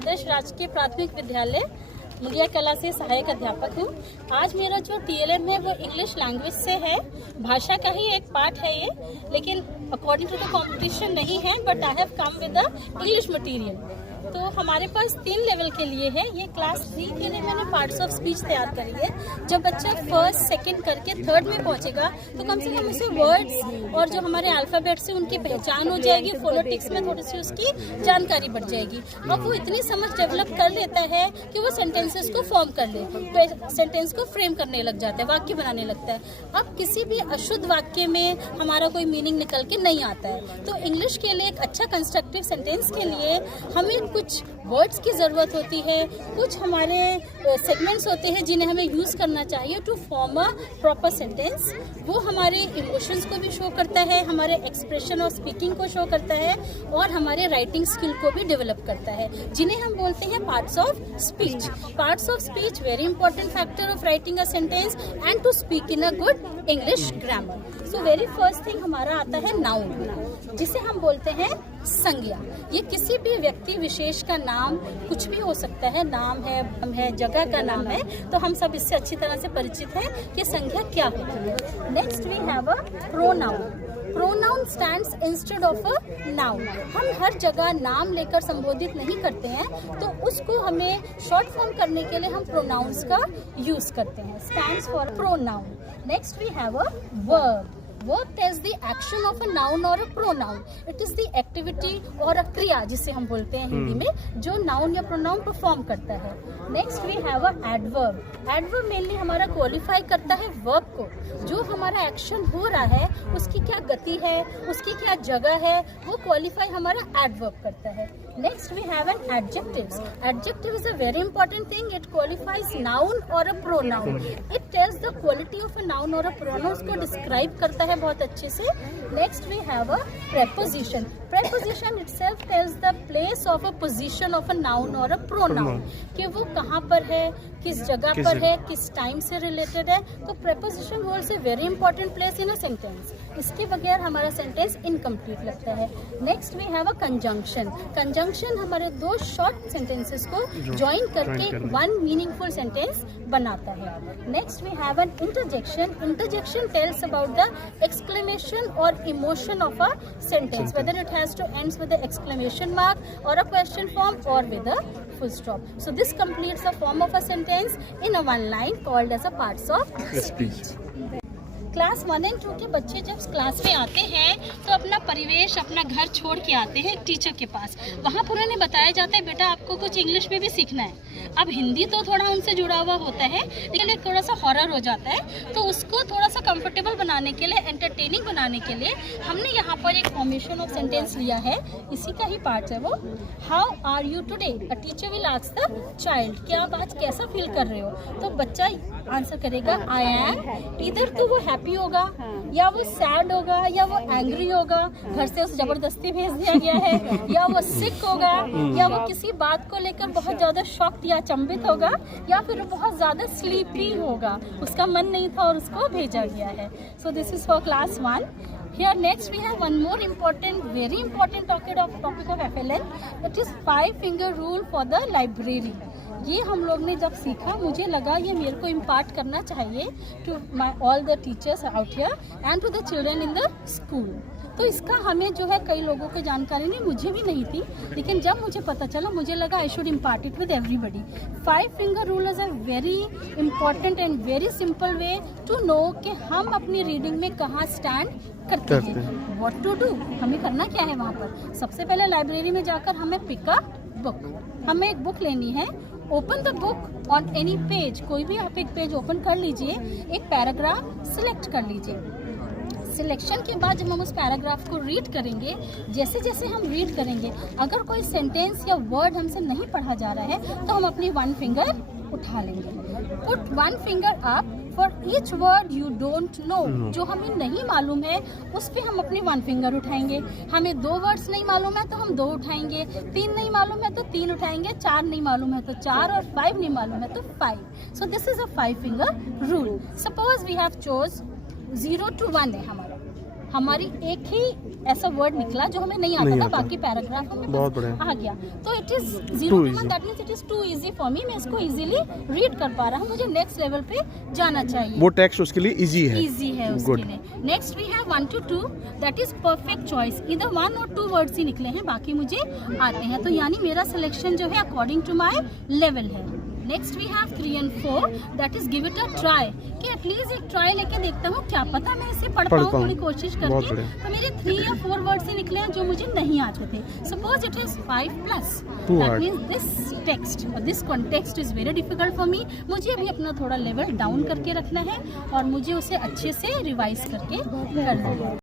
आदर्श राजकीय प्राथमिक विद्यालय मुगिया कला से सहायक अध्यापक हूँ। आज मेरा जो TLM है वो इंग्लिश लैंग्वेज से है, भाषा का ही एक पार्ट है ये, लेकिन अकॉर्डिंग टू द कंपटीशन नहीं है, but I have come with the English material. तो हमारे पास 3 लेवल के लिए है। ये क्लास 3 के लिए मैंने पार्ट्स ऑफ स्पीच तैयार करी है। जब बच्चा फर्स्ट सेकंड करके थर्ड में पहुंचेगा तो कम से कम उसे वर्ड्स और जो हमारे अल्फाबेट्स से उनकी पहचान हो जाएगी, फोनेटिक्स में थोड़ी सी उसकी जानकारी बढ़ जाएगी। अब वो इतनी समझ डेवलप कर लेता है कि वो सेंटेंसेस को फॉर्म कर ले, तो सेंटेंस को फ्रेम करने लग जाता है, वाक्य बनाने लगता है। अब किसी भी अशुद्ध वाक्य में हमारा कोई मीनिंग निकल के नहीं आता है। तो इंग्लिश के लिए एक अच्छा कंस्ट्रक्टिव सेंटेंस के लिए हमें कुछ वर्ड्स की ज़रूरत होती है, कुछ हमारे सेगमेंट्स होते हैं जिन्हें हमें यूज़ करना चाहिए to form a proper sentence. वो हमारे इमोशंस को भी शो करता है, हमारे एक्सप्रेशन और स्पीकिंग को शो करता है और हमारे राइटिंग स्किल को भी डेवलप करता है, जिन्हें हम बोलते हैं parts of speech. Parts of speech very important factor of writing a sentence and to speak in a good English grammar. So very first thing हमारा आता है नाउन, जिसे हम बोलते हैं संज्ञा। ये किसी भी व्यक्ति विशेष का नाम कुछ भी हो सकता है, नाम है, जगह का नाम है, तो हम सब इससे अच्छी तरह से परिचित हैं कि संज्ञा क्या होती है। Next we have a pronoun. Pronoun stands instead of a noun. हम हर जगह नाम लेकर संबोधित नहीं करते हैं, तो उसको हमें शॉर्ट फॉर्म करने के लिए हम प्रोनाउंस का यूज करते हैं। Stands for pronoun. Next we have a verb. Verb tells the action of a noun or a pronoun. It is the activity और a क्रिया जिसे हम बोलते हैं हिंदी में, जो नाउन या प्रोनाउन परफॉर्म करता है। Next we have a adverb. Adverb mainly हमारा क्वालिफाई करता है वर्ब को, जो हमारा एक्शन हो रहा है उसकी क्या गति है, उसकी क्या जगह है, वो क्वालिफाई हमारा एडवर्ब करता है। Next we have an adjectives. Adjective is a very important thing. It qualifies noun और a pronoun. It tells the quality of a noun और अ प्रोनाउन को डिस्क्राइब करता है बहुत अच्छे से। Next we have a preposition. Preposition itself tells the place of a position of a noun or a pronoun, कि वो कहाँ पर है, किस जगह पर है, किस टाइम से रिलेटेड है। तो preposition holds a very important place in a sentence. इसके बगैर हमारा सेंटेंस इनकम्प्लीट लगता है। Next we have a conjunction. Conjunction हमारे 2 शॉर्ट सेंटेंसेस को ज्वाइन करके वन मीनिंगफुल सेंटेंस बनाता है। Next we have an interjection. Interjection tells about the exclamation और emotion of a sentence, whether it has to ends with the exclamation mark or a question form or with a full stop. So this completes the form of a sentence in a one line called as a parts of speech. Class 1 और 2 के बच्चे जब class में आते हैं तो अपना परिवेश, अपना घर छोड़ के आते हैं एक टीचर के पास। वहाँ पर उन्हें बताया जाता है बेटा आपको कुछ इंग्लिश में भी सीखना है। अब हिंदी तो थोड़ा उनसे जुड़ा हुआ होता है, लेकिन एक थोड़ा सा हॉरर हो जाता है, तो उसको थोड़ा सा कंफर्टेबल बनाने के लिए, एंटरटेनिंग बनाने के लिए हमने यहाँ पर एक फॉर्मेशन ऑफ सेंटेंस लिया है। इसी का ही पार्ट है वो। How are you today? A teacher will ask the child, कि आप आज कैसा फील कर रहे हो? तो बच्चा आंसर करेगा आई एम। इधर तो वो हैप्पी होगा, या वो सैड होगा, या वो एंग्री होगा, घर से उसे जबरदस्ती भेज दिया गया है, या वो सिक होगा, या वो किसी बात को लेकर बहुत ज्यादा शॉक्ड या अचंभित होगा, या फिर बहुत ज्यादा स्लीपी होगा, उसका मन नहीं था और उसको भेजा गया है। सो this is for class 1. Here next we have one more important, very important topic of FLN, that is 5-finger rule for the library. ये हम लोग ने जब सीखा, मुझे लगा ये मेरे को इम्पार्ट करना चाहिए to my all the teachers out here and to the children in the school. तो इसका हमें जो है कई लोगों को जानकारी नहीं, मुझे भी नहीं थी, लेकिन जब मुझे पता चला मुझे लगा I should impart it with everybody. 5-finger rule is a very important and very simple way to know कि हम अपनी रीडिंग में कहाँ स्टैंड करते हैं। व्हाट टू डू, हमें करना क्या है वहाँ पर? सबसे पहले लाइब्रेरी में जाकर हमें पिक अ बुक, हमें एक बुक लेनी है। Open the book on any page, कोई भी आप एक पेज ओपन कर लीजिए, एक पैराग्राफ सिलेक्ट कर लीजिए। सिलेक्शन के बाद जब हम उस पैराग्राफ को रीड करेंगे, जैसे जैसे हम रीड करेंगे, अगर कोई सेंटेंस या वर्ड हमसे नहीं पढ़ा जा रहा है तो हम अपनी 1 फिंगर उठा लेंगे। Put 1 finger up for each word you don't know. जो हमें नहीं मालूम है उस पर हम अपनी 1 फिंगर उठाएंगे। हमें 2 वर्ड्स नहीं मालूम है तो हम 2 उठाएंगे, 3 नहीं मालूम है तो 3 उठाएंगे, 4 नहीं मालूम है तो 4, और 5 नहीं मालूम है तो 5। So this is a 5-finger rule. Suppose we have chose 0 to 1 है हमारा, हमारी एक ही ऐसा वर्ड निकला जो हमें नहीं आता था, बाकी पैराग्राफ हमें बहुत बढ़िया। आ गया। तो it is 0 to 1, that means it is too easy for me. मैं इसको इजीली रीड कर पा रहा हूँ, मुझे नेक्स्ट लेवल पे जाना चाहिए। वो टेक्स्ट उसके लिए इजी है। इजी है उसके लिए। Next we have 1 to 2, that is perfect choice. इधर 1 और 2 वर्ड्स ही निकले हैं, बाकी मुझे आते हैं। तो यानी मेरा सिलेक्शन जो है अकॉर्डिंग टू माई लेवल है। Next we have 3 and 4, that is give it a try, कि एटलीस्ट एक ट्राई लेके देखता हूँ, क्या पता मैं इसे पढ़ पाऊँ थोड़ी कोशिश करके। तो मेरे 3 या 4 वर्ड्स ही निकले हैं जो मुझे नहीं आते थे। Suppose it is 5+, that means this text और this context is very difficult for me. मुझे अभी अपना थोड़ा लेवल डाउन करके रखना है और मुझे उसे अच्छे से रिवाइज करके करना है।